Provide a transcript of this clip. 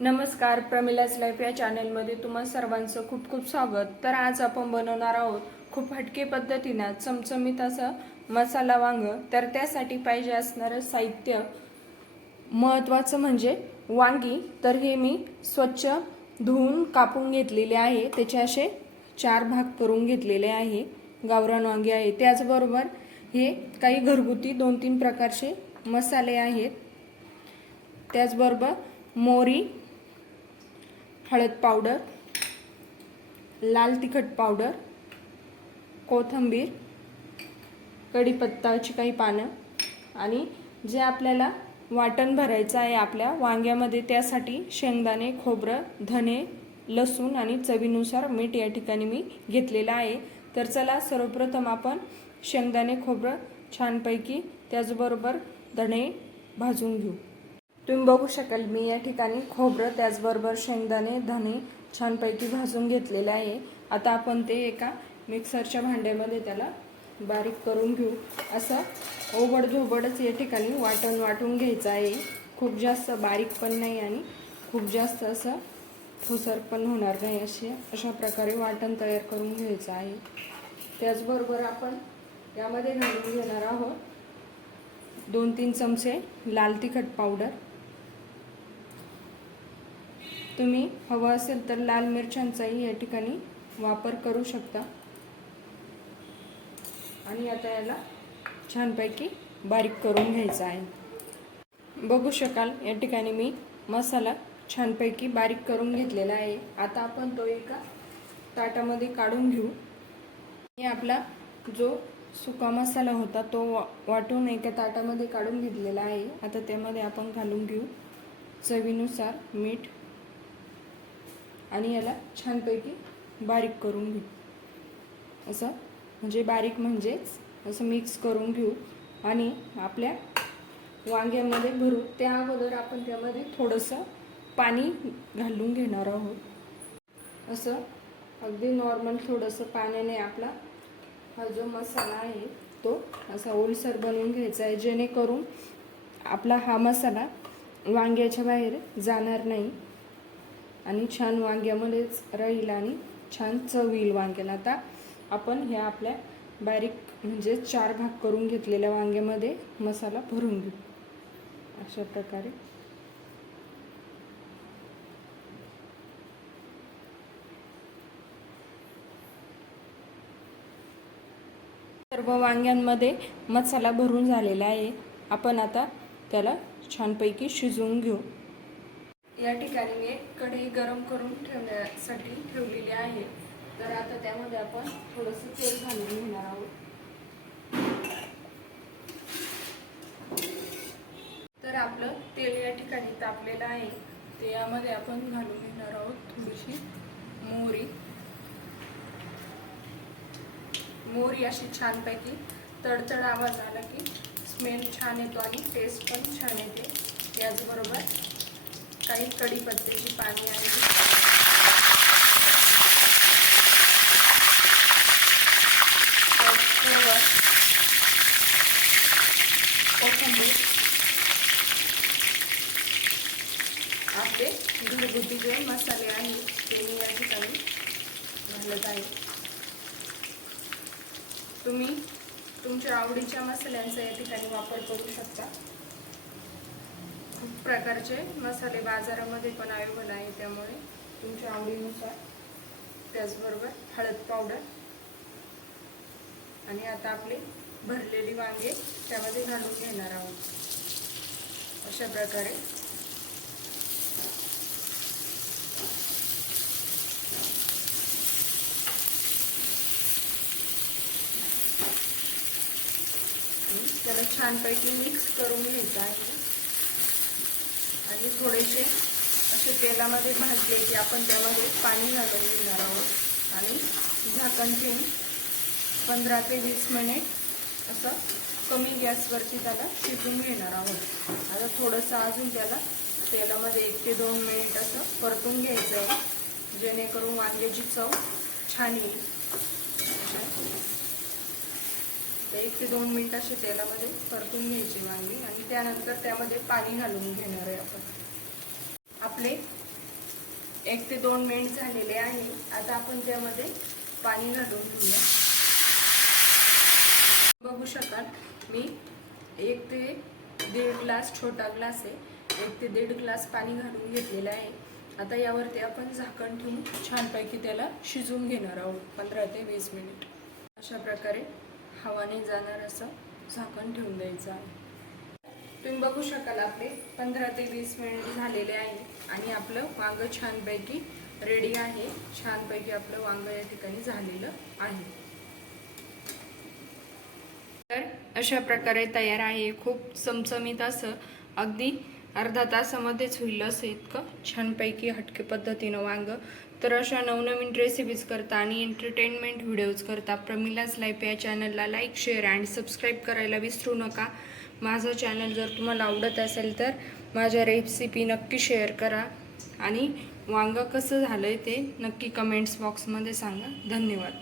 नमस्कार प्रमिलाच लाईफ या चॅनेलमध्ये तुम्हा सर्वांचं खूप खूप स्वागत. तर आज आपण बनवणार आहोत खूप हटके पद्धतीनं चमचमीत असं मसाला वांग. तर त्यासाठी पाहिजे असणारं साहित्य महत्त्वाचं म्हणजे वांगी. तर हे मी स्वच्छ धुवून कापून घेतलेले आहे. त्याचे असे चार भाग करून घेतलेले आहे. गावरान वांगी आहे. त्याचबरोबर हे काही घरगुती दोन तीन प्रकारचे मसाले आहेत. त्याचबरोबर मोरी हळद पावडर लाल तिखट पावडर कोथिंबीर कढीपत्ताची काही पानं आणि जे आपल्याला वाटण भरायचं आहे आपल्या वांग्यामध्ये त्यासाठी शेंगदाणे खोबरं धने लसूण आणि चवीनुसार मीठ या ठिकाणी मी घेतलेलं आहे. तर चला सर्वप्रथम आपण शेंगदाणे खोबरं छानपैकी त्याचबरोबर धणे भाजून घेऊ. तुम्ही बघू शकाल मी या ठिकाणी खोबरं त्याचबरोबर शेंगदाणे धणे छानपैकी भाजून घेतलेलं आहे. आता आपण ते एका मिक्सरच्या भांड्यामध्ये त्याला बारीक करून घेऊ. असं ओबडधोबडच या ठिकाणी वाटण वाटून घ्यायचं आहे. खूप जास्त बारीक पण नाही आणि खूप जास्त असं ठोसर पण होणार नाही असे अशा प्रकारे वाटण तयार करून घ्यायचं आहे. त्याचबरोबर आपण यामध्ये घालून घेणार आहोत दोन तीन चमचे लाल तिखट पावडर. तुम्ही हवं असेल तर लाल मिरच्यांचाही या ठिकाणी वापर करू शकता. आणि आता याला छानपैकी बारीक करून घ्यायचा आहे. बघू शकाल या ठिकाणी मी मसाला छानपैकी बारीक करून घेतलेला आहे. आता आपण तो एका ताटामध्ये काढून घेऊ. आणि आपला जो सुका मसाला होता तो वा वाटून एका ताटामध्ये काढून घेतलेला आहे. आता त्यामध्ये आपण घालून घेऊ चवीनुसार मीठ आणि याला छानपैकी बारीक करून घेऊ. असं म्हणजे बारीक म्हणजेच असं मिक्स करून घेऊ आणि आपल्या वांग्यामध्ये भरू. त्या अगोदर आपण त्यामध्ये थोडंसं पाणी घालून घेणार आहोत. असं अगदी नॉर्मल थोडंसं पाण्याने आपला हा जो मसाला आहे तो असा ओलसर बनवून घ्यायचा आहे जेणेकरून आपला हा मसाला वांग्याच्या बाहेर जाणार नाही. आणि छान वांग्यामध्येच राहील आणि छान चव येईल वांग्याला. आता आपण ह्या आपल्या बारीक म्हणजे चार भाग करून घेतलेल्या वांग्यामध्ये मसाला भरून घेऊ. अशा प्रकारे. सर्व वांग्यांमध्ये मसाला भरून झालेला आहे. आपण आता त्याला छानपैकी शिजवून घेऊ. या ठिकाणी मी एक कढई गरम करून ठेवण्यासाठी ठेवलेली आहे. तर आता त्यामध्ये आपण थोडंसं तेल घालून घेणार आहोत. तर आपलं तेल या ठिकाणी तापलेलं आहे. ते यामध्ये आपण घालून घेणार आहोत थोडीशी मोहरी. मोहरी अशी छानपैकी तडतड आवाज आला की स्मेल छान येतो आणि टेस्ट पण छान येते. याचबरोबर काही कढीपत्त्याची पाने आहेत. त्याचबरोबर आपले घरगुती जे मसाले आहेत ते मी या ठिकाणी घालत आहे. तुम्ही तुमच्या आवडीच्या मसाल्यांचा या ठिकाणी वापर करू शकता. प्रकारचे मसाले बाजारामध्ये पण अवेलेबल आहे त्यामुळे तुमच्या आवडीनुसार. त्याचबरोबर हळद पावडर. आणि आता आपले भरलेली वांगे त्यामध्ये घालून घेणार आहोत. अशा प्रकारे. त्याला छानपैकी मिक्स करून घ्यायचं आहे. आणि थोडेसे असे तेलामध्ये भाजले की आपण त्यामध्ये पाणी घालून घेणार आहोत. आणि झाकण ठेवून पंधरा ते वीस मिनिट असं कमी गॅसवरती त्याला शिजून घेणार आहोत. आता थोडंसं अजून त्याला तेलामध्ये एक ते दोन मिनिट असं परतून घ्यायचं आहे. जेणेकरून वांग्याची चव छान येईल. तर एक ते दोन मिनिट असे तेलामध्ये परतून घ्यायची वांगी आणि त्यानंतर त्यामध्ये पाणी घालून घेणार आहे आपण. आपले एक ते दोन मिनिट झालेले आहे. आता आपण त्यामध्ये पाणी घालून घेऊया. बघू शकाल मी एक ते दीड ग्लास छोटा ग्लास आहे. एक ते दीड ग्लास पाणी घालून घेतलेलं आहे. आता यावरती आपण झाकण ठेवून छानपैकी त्याला शिजवून घेणार आहोत पंधरा ते वीस मिनिट. अशा प्रकारे हवाने जाणार असं झाकण ठेवून द्यायचं आहे. तुम्ही बघू शकाल आपले पंधरा ते वीस मिनिट झालेले आहे आणि आपलं वांग छानपैकी रेडी आहे. छानपैकी आपलं वांग या ठिकाणी झालेलं आहे. तर अशा प्रकारे तयार आहे. खूप चमचमीत असं. अगदी अर्धा तासामध्येच होईल असं इतकं छानपैकी हटके पद्धतीनं वांग तर अशा नवनवीन रेसिपीज करता आणि एंटरटेनमेंट व्हिडिओज करता प्रमिलाच लाईफ या चॅनलला लाईक शेअर अँड सबस्क्राईब करायला विसरू नका. माझं चॅनल जर तुम्हाला आवडत असेल तर माझ्या रेसिपी नक्की शेअर करा. आणि वांगं कसं झालं आहे ते नक्की कमेंट्स बॉक्समध्ये सांगा. धन्यवाद.